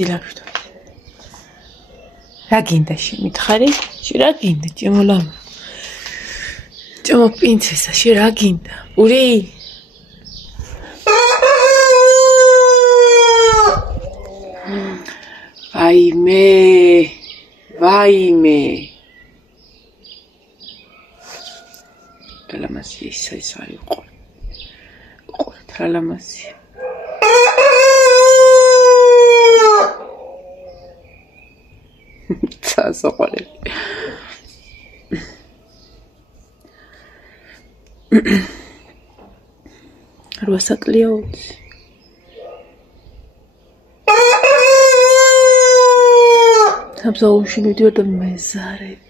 დილაგვით. რა გინდა შემითხარი? რა გინდა? ჭემოლამა. ჭემო პრინცესა, რა გინდა? ური? ვაიმე. ლამაზი ის არის ყოლეთ რა ლამაზი. წასოყოლე. რვასაკლია 20. სამსაუში მიდიოდა და მეზარება.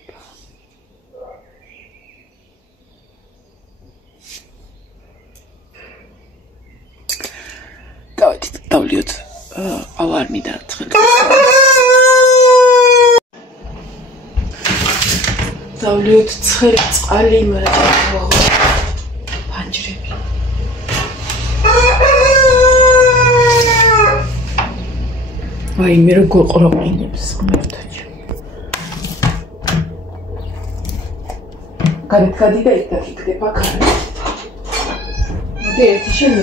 დავლიოთ ავარ მინდა ცხელი. დავლიოთ ცხელი წყალი, მაგრამ ფანჯრები. აი მე როგორ ყროყინებს ღმერთო. გარეთ გადი და იქ დაგიქდება გარეთ. მოდი ერთი შენ.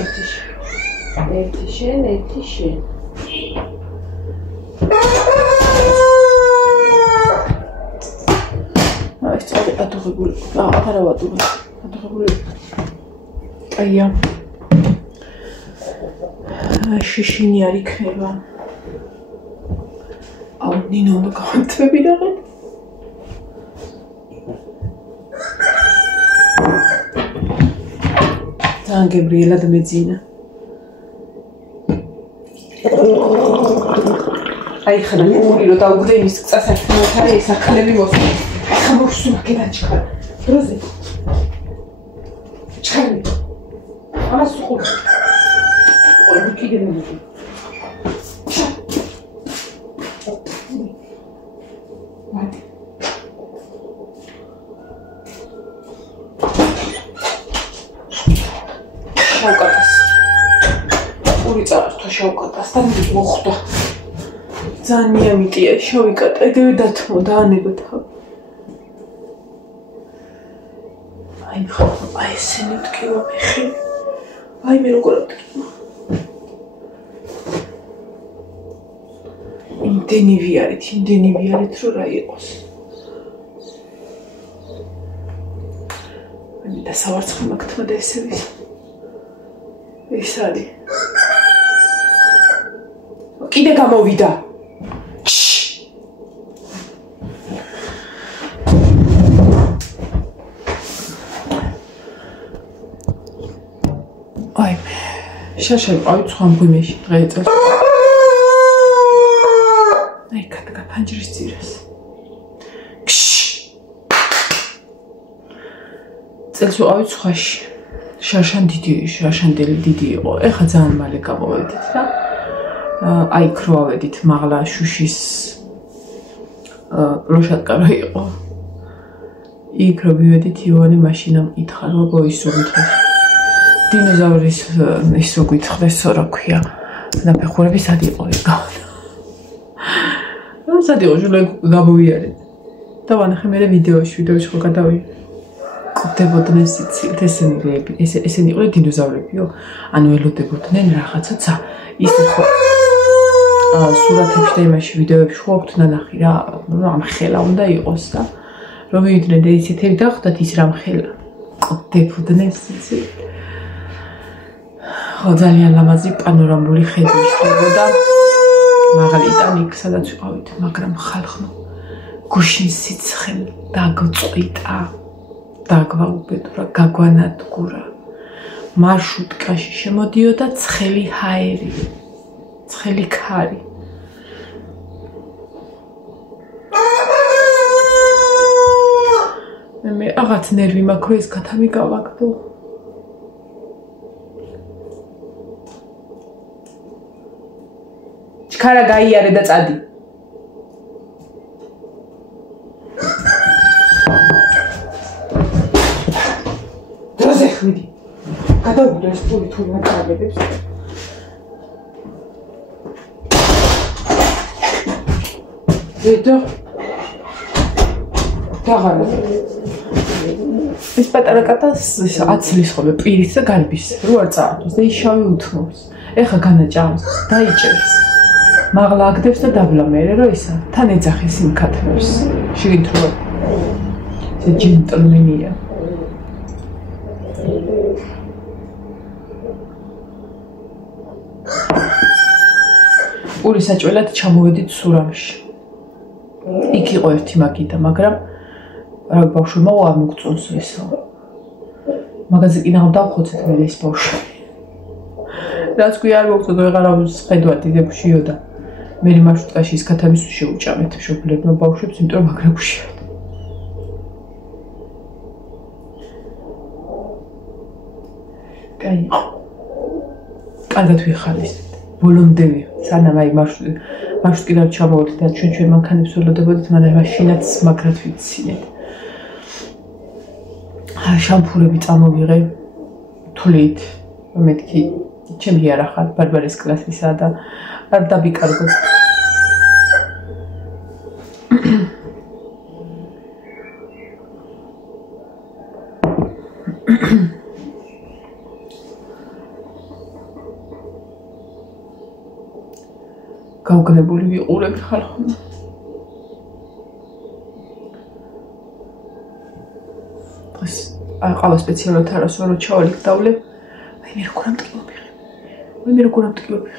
აი სწორი ატუღებული. აბარა ატუღებული. აია. შიშინი არ იქნება. აუ ნინო უნდა გავანთები რაღაც. ძალიან გებრიელად მეძინა. აი ხა ნული რო დაუგდე იმის წასართმოთ არის ეს ახალები მოსული. ახლა მოვსულ აქედან ჩქარ. როზე. ჩქარი. ამას უყურე. ორი კიდე მომდი. ვადი. შავკატას. ორი წარსთო შავკატას და მოხდა. ძალიან მიამიტია შავი კატა, ეგრევე დათმო დაანება თავი. აი ხომ, აი ესენი ვტკივა ფეხი. აი მე როგორ ვტკივა. იმდენი ვიარეთ, რომ რა იყოს. აი და სავარცხლო მაგთმა და ესე ვის. ეს არის. კიდე გამოვიდა. აი შაშა ყავი ცხამგვიმეში დღე წელს. აი კატა ფანჯრის ძირას. წელს ვიყავი ცხაში. შაშანდელი დიდი იყო. ეხა ძალიან მალე გამოვედით და აი ქროვავედით მაღლა შუშის როშატკა რა იყო. იქ რო ვივედით ივანე მაშინამ ითხრა რომ გოისურვით. დინოზავრის ის რო გითხრეს რა ქვია. ნაფეხურები სად იყო ეგ? სად იყო შეიძლება გამოვიარეთ. და ვანახე მე ვიდეოში ხო გადავი. ყოფდებოდნენ სიცილით ესენი იყვნენ დინოზავრებიო. ანუ ელოდებოდნენ რაღაცა ისე ხო სურათებში და იმაში ვიდეოებში ხო აქვთ ნანახი რა ამ ხელა უნდა იყოს და რომ მივიდნენ და ისეთები დავხვდათ ის რამ ხელა ყოფდებოდნენ სიცილით. ხო ძალიან ლამაზი პანორამული ხედი შევიდა მაღალიდან იქ სადაც ვიყავით, მაგრამ ხალხმა გუშინ სიცხემ დაგწყვიტა. დაგვაუბედურა, გაგვანადგურა. მარშრუტკაში შემოდიოდა ცხელი ჰაერი, ცხელი ქარი. მე რაღაც ნერვი მაქვს, ეს კათამი გავაგდო. ჩქარა გაიარე და წადი. ხვიდი. გადავიდე ეს პული თუ მაგალებს. და დაღარა. ეს პატარა კატა აცლის ხოლმე პირით და გარბის, რო არ წაართოს და ისავე უთმობს. ეხა განაჭამს, დაიჭერს. მაღლა აგდებს და დაბლა მერე რო ისა, თან ეძახის იმ ქათმებს. შიგნით რო ეს ჯენტლმენია. პური საჭველად ჩამოვედით სურამში. იქ იყო ერთი მაგიდა, მაგრამ რა ბავშვმა არ მოგწონს ესა. მაგაზე კი დავხოცეთ მე ეს ბავშვი. რაც კი არ მოგწონს ვეღარავის ხედვა დიდებშიო და მე მარშრუტკაში ის ქათამის შეუჭამეთ მშობლებმა ბავშვებს, იმიტომ რომ მაგრებშია. კაი. კარგად ვიხარისეთ. ბოლომდე სანამ აი მარშრუტკიდან ჩამოვედი და ჩვენ მანქანებს ველოდებოდით, მაგრამ მაშინაც მაგრად ვიცინეთ. შამფურები წამოვიღე თვლით, მეთქი ჩემი არა ხარ ბარბარეს კლასისა და არ დაბიკარგოთ. გაუგნებული ვიყურებ ხალხო. დღეს ყავა სპეციალურად არას ვარო ჩავალ დავლებ. აი მე როგორ ამტკივები.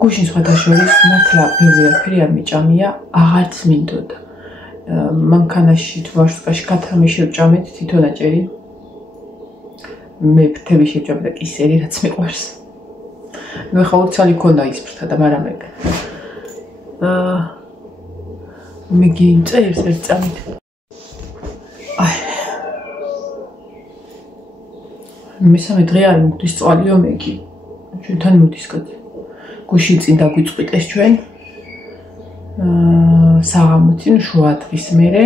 გუშინ სხვათა შორის მართლა ბევრი არაფერი არ მიჭამია, აღარც მინდოდა. მანქანაში თუ მარშრუტკაში ქათამი შევჭამეთ თვითონაჭერი. მე ფრთები შევჭამე და კისერი რაც მიყვარს. მე ხაურ ცალი ქონდა ისფრთა და მაგრამ მე გინწერს ერთ წამით. მესამე დღე არ მოდის წვალიო მეგი. ჩვენთან მოდის კაცი. გუში წინ დაგვიწყვიტეს ჩვენ. საღამოთინ შუა დღის მერე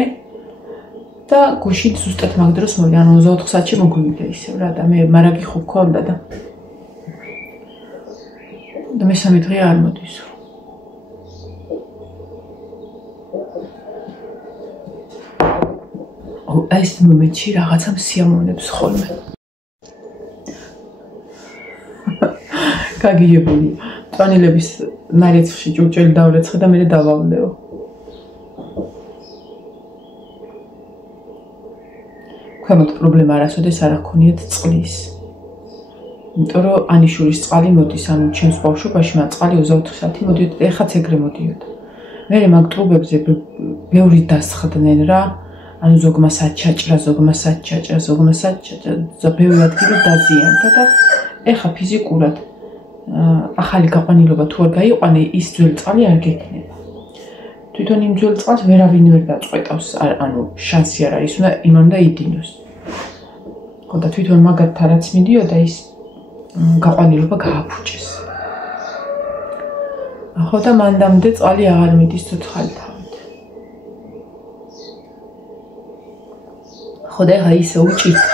და გუში ზუსტად მაგ დროს მოვიდა, ანუ 24 საათში მოგვივიდა ისევ რა და მე მარაგი ხო გქონდა და მესამე დღე არ მოდის. ეს მომენტში რაღაცა სიამოვნებს ხოლმე. გაგიჟებული. ტანილების ნარეცხში ჭურჭელი დავრეცხე და მე დავავლეო. ქვემოთ პრობლემა არასოდეს არ აქონიათ წყლის. იმიტომ რომ ანიშურის წყალი მოდის, ანუ ჩემს ბავშვობაში მან წყალი 24 საათი მოდიოდა და ეხაც ეგრე მოდიოდა. მე მაგ ტრუბებზე ბევრი დასხდნენ რა. ანუ ზოგმა საჩაჭრა, ბევრი ადგილი დაზიანდა და ეხა ფიზიკურად ახალი გაყვანილობა თუ არ გაიყვანე, ის ძველი წყალი არ გექნება. თვითონ იმ ძველ წყალს ვერავინ ვერ დაწყვეტავს, ანუ შანსი არ არის, უნდა იდინოს. ხო და თვითონ მაგათთან რაც მიდიოდა, ის გაყვანილობა გააფუჭეს. ხო და მანდამდე წყალი აღარ მიდის ცოცხალი თავით. ხო და ეხა ისე უჭირთ.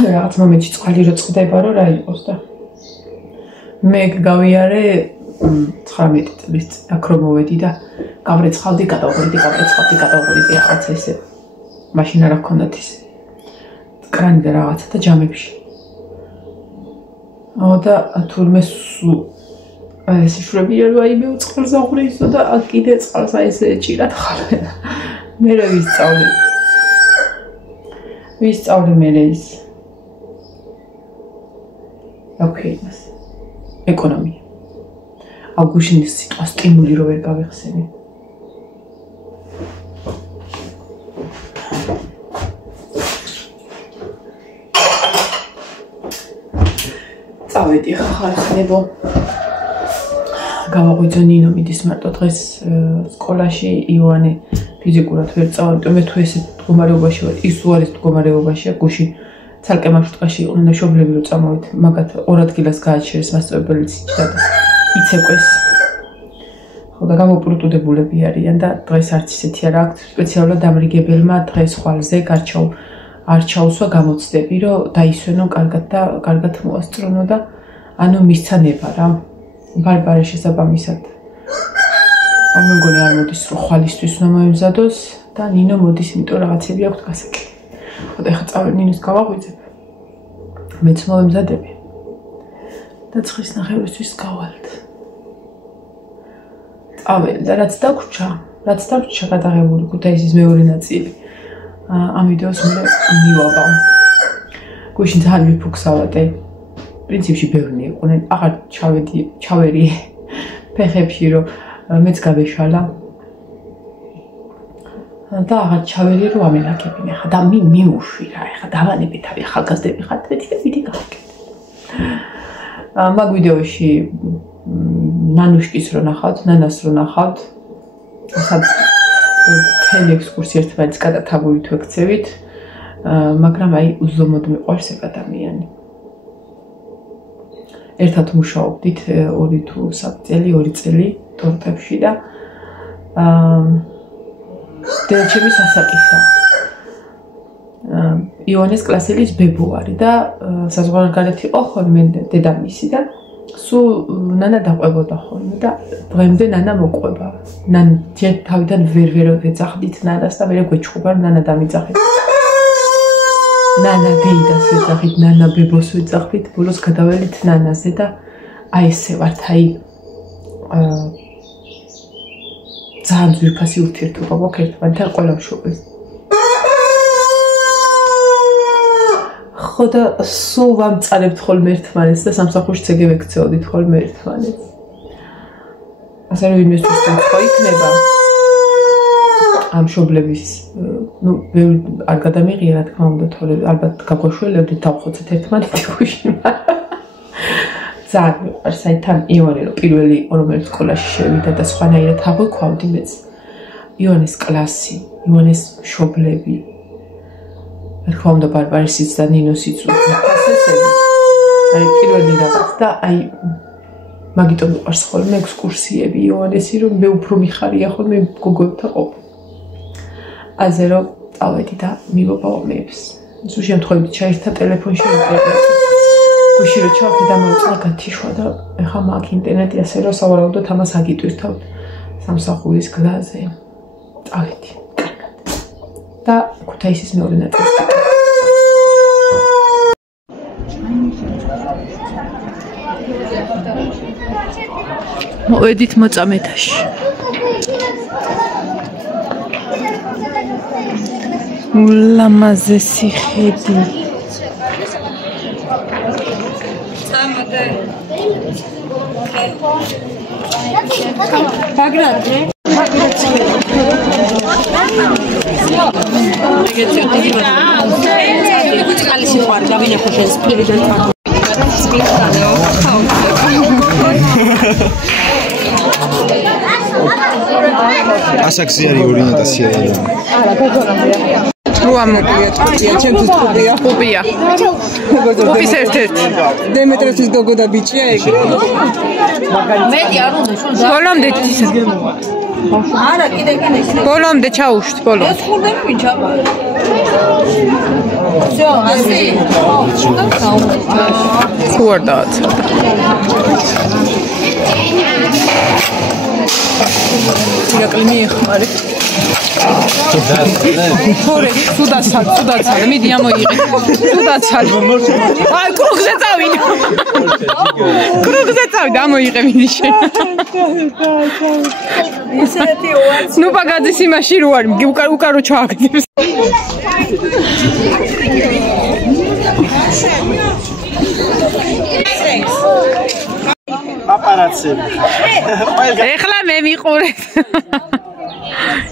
რაღაც მომენტში წყალი რო წყდება, რომ რა იყოს და მე გავიარე 19 წლის აქ რომ მოვედი და გავრეცხავდი, გადავღვრიდი რაღაც ესე. მაშინ არ ჰქონდათ ის კრანი და რაღაცა და ჯამებში. და თურმე ეს შრებია რომ აი მე წყალს აღვრისო და აქ კიდე წყალს აი ესე ჭირად ხარ. მე რა ვისწავლე მე ის ოკეი, ეკონომია. აუგუშინის სიტყვა სტიმული რო ვერ გავიხსენე. წავედი ხახარხნებო. გავაღვიძო ნინო მიდის მარტო დღეს სკოლაში იოანე ფიზიკურად ვერ წავა, იმიტომ მე თუ ესე მდგომარეობაში ვარ, ის უარის მდგომარეობაშია, გუში ცალკე მარშრუტკაში იყვნენ და მშობლები რო წამოვით, მაგათ 2 ადგილას გააჩერეს მასწავლებელი სიჩდა და იცეკვეს. ხო და გამოპრუტუდებულები არიან და დღეს არც ისეთი არა აქვთ, სპეციალურად ამრიგებელმა დღეს ხვალზე არ ჩაუსვა გამოცდები, რომ დაისვენო კარგად და კარგად მოასწრონო და ანუ მისცა ნება რა. ბარბარე შესაბამისად მე მგონი არ მოდის რომ ხვალისთვის უნდა მოემზადოს და ნინო მოდის იმიტომ რაღაცები აქვს გასაგები. ხოდა ეხლა წავედ ნინოს გავაღვიძებ. მეც მოემზადები. და ცხრის ნახევრისთვის გავალთ. წავედი და რაც დაგვრჩა გადაღებული ქუთაისის მეორე ნაწილი. ამ ვიდეოს მე მივაბავ. გუშინ ძალიან ვიფუქსავატე. პრინციპში ბევრი იყვნენ. აღარ ჩავერი ფეხებში რომ მეც გავეშალა. და აღარ ჩავერი რომ ამელაგებინე ხა და მიუშვი რა ეხა დავანები თავი ახალგაზრდები ხართ და ვიდი გავაკეთე. მაგ ვიდეოში ნანუშკის რო ნახავთ, ნანას რო ნახავთ. მთელი ექსკურსი ერთმანეთს გადათავით ვექცევით, მაგრამ აი უზომოდ მიყვარს ეგ ადამიანი. ერთად მუშაობდით 2 თუ 3 წელი ტორტებში და დედაჩემის ასაკისა. იონეს კლასელის ბებო არის და საზღვარგარეთ იყო ხოლმე დედამისი და სულ ნანა დაყვებოდა ხოლმე და დღემდე ნანა მოყვება. ჯერ თავიდან ვერ ვეძახდით ნანას და მე გვეჩხუბა რომ ნანა დამიძახეთ. ნანა დეიდას ვეძახით, ნანა ბებოს ვეძახით, ბოლოს გადაველით ნანაზე და აი ესე ვართ, აი ძალიან ძვირფასი ურთიერთობა გვაქვს ერთმანეთთან ყველა მშობელს. ხო და სულ ვამწარებთ ხოლმე ერთმანეთს და სამსახურში ეგ ვექცეოდით ხოლმე ერთმანეთს. ასე რომ იმისთვის ხო იქნება ამ მშობლების არ გადამიღია რა თქმა უნდა თორე ალბათ გაგვაშველებდით დავხოცეთ ერთმანეთი გუშინ. ძალიან მიყვარს აი თან იონე რომ პირველი იყო რომელიც სკოლაში შევიდა და სხვანაირად აღვიქვავდი მეც. იონეს კლასი, იონეს მშობლები. რა თქმა უნდა ბარბარისიც და ნინოსიც უფასესები. აი პირველი რაღაც და აი მაგიტომ მიყვარს ხოლმე ექსკურსიები იონესი რომ მე უფრო მიხარია ხოლმე გოგოებთან ყოფნა. ასე რომ წავედი და მივობავ მეებს. სულ შემთხვევით ჩაირთა ტელეფონში ინტერნეტი. გუშინ რო ჩავხე და მოუწვა გათიშვა და ეხა მაგ ინტერნეტი ასე რომ სავარაუდოდ ამას აგიტვირთავთ სამსახურის გზაზე. წავედი. კარგად. და ქუთაისის მეორე ნაწილს. მოვედით მოწამეთაში. ულამაზესი ხედი. ბაგრატი. ასაქსიარი ორიენტაცია. რუამოკლია, ჩემთვის ხუბია. ხუბია. ხუბის ერთ-ერთი. დემეტრესის გოგო და ბიჭია ეგ. მეტი არ უნდა შენ ბოლომდე ისა. არა, კიდე. ბოლომდე ჩაუშვთ, ბოლომდე. ეს ხურდები ვინჩაბა. всё, ასე. თუ არ დააცა. ირაკლი მიეხმარე. თორე, სუდაცალე, მიდი ამოიღე. სუდაცალე. აი, კრუგზე წავიდე. კრუგზე წავიდე, ამოიღე მიდი შენ. ისეთი ოაც. ნუ პაგაძის იმაში რო არის, უკარო ჩააგდებს. პაპარაცები. ეხლა მე მიყურე.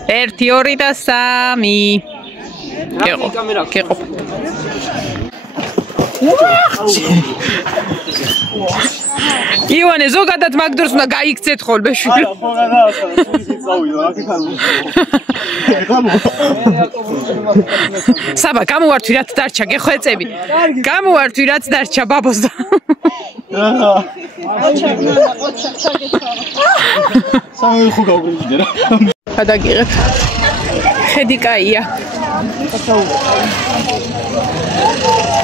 1 2 და 3. კეყო. ივანე ზოგადად მაგდროს უნდა გაიქცეთ ხოლმე შვილო. არა, ხო გადაასა, სულიც წავიდა, აქეთან. საბა, გამოვართვი რაც დარჩა, გეხვეწები. გამოვართვი რაც დარჩა ბაბოს და. სამი ხო გავგიჟდე რა. გადაგიღებ. ხედი კაია.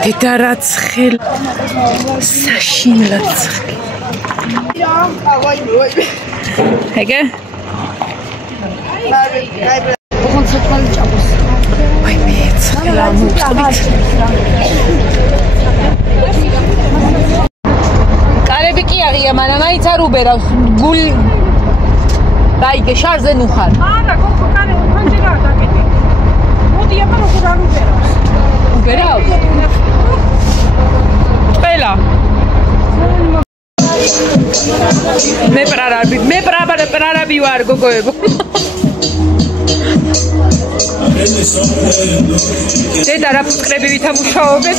დედა რაც ხელ საშინლად ხელ. ეგე? ოღონდ საწყალი ჭაბოს. აი მეცხრა მოვწყდით. კარები კი აღია, მაგრამ მაინც არ უბერავს. გულ დაიგე შარზე ნუ ხარ. არა, გოგო, კάνε ხანჯერაა დაკეტე. მოდი აბა როგორ არ უბერავს. უბერავს? ყველა. მე პრარაბი ვარ გოგოებო. დედა რა ფუტკრები ვითამუშაობენ?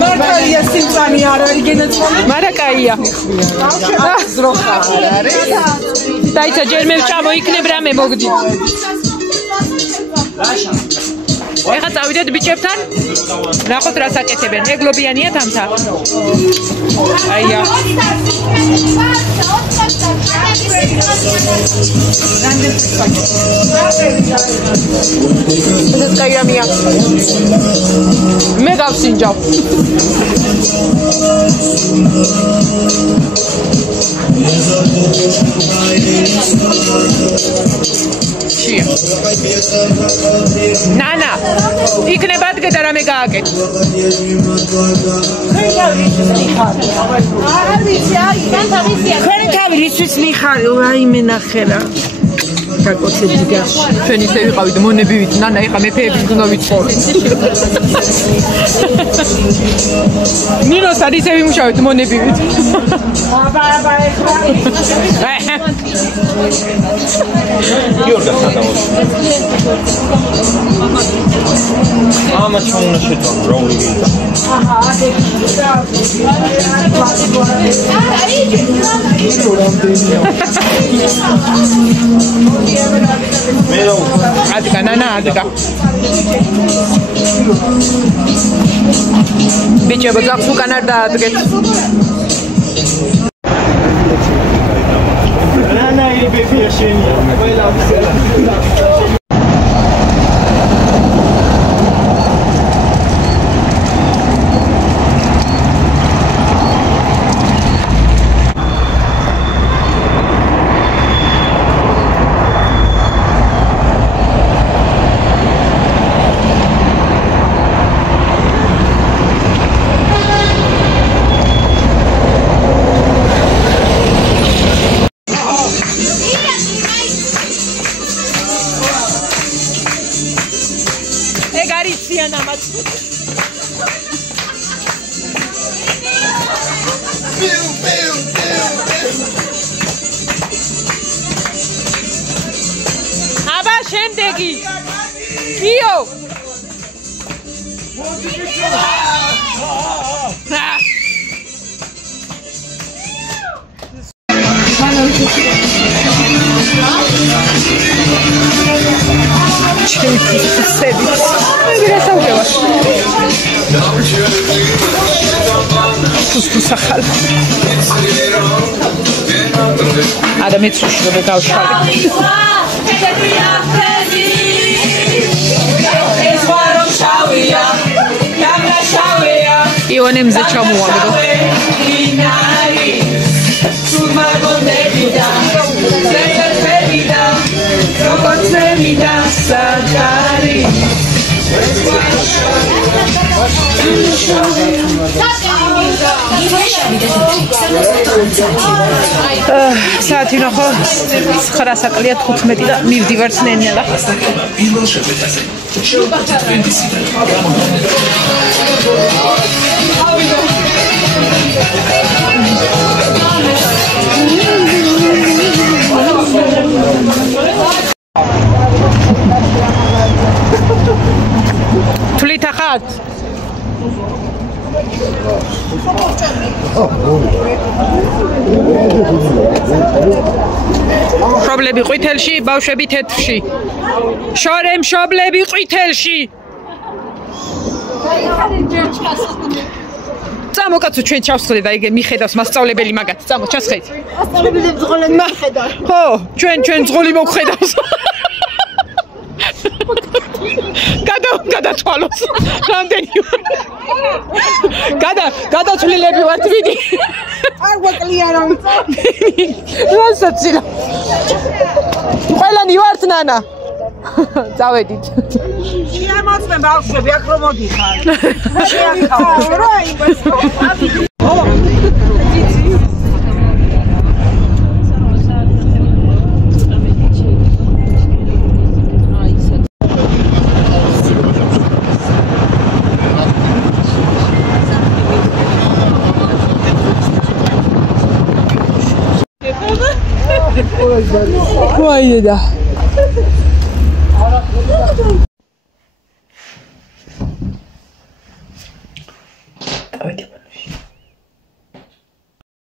მარკაია სიმწანი არ არის გენაცვალე. მარაკაია. ზროხა არ არის. დაიცა ჯერ მე ვჭამო იქნებ რამე მოგდი. ეხა წავიდეთ ბიჭებთან. ნახოთ რა საკეთებენ. ეგლობიანია თამთა. აია. ეს კაირამია. მე გავსინჯავ. ნანა იქნება დგედა რამე გააკეთ. ხერი თავი რისთვის მიხარი რაიმე ნახე რა. გაკოცებდა. ჩვენ ისე ვიყავით მონებივით, ნანა ეხა მეფეების უნდა ვიცხოვრო. ნინოს არ ისე ვიმუშავეთ მონებივით. აბა ეხლა. გიორგა სადამოს. ამა ჩაუნა შეტო როული. აჰა, ადკა ნანა ადკა. ბიჭებო ძახს უკან არ დაადგეთ. რანა იბებია შენია. ყველა აბა შემდეგი. კიო. ადამიანს შევე გავშალე. იონემ ზე ჩამოაგდო. საათი ნახო 9 საკლია 15 და მივდივარ წნენილა. თვლით ახათ? შობლები ყვითელში, ბავშვები თეთრში. შორე მშობლები ყვითელში. წამო კაცო ჩვენ ჩავსხდე და იგე მიხედავს მასწავლებელი მაგათ. წამო ჩასხეთ. ასწავლებელი ძღოლები მიხედავს. ხო, ჩვენ ძღოლი მოგხედავს. გადათვალოს. რამდენი გადაცვლილები ვართ ვიდი. არ გვაკლია რა რასაცი. ყველანი ვართ ნანა. წავედით. შემოწმე ბავშვები აქ რომ მოდიხარ. რა იმას. ვაი და დავედი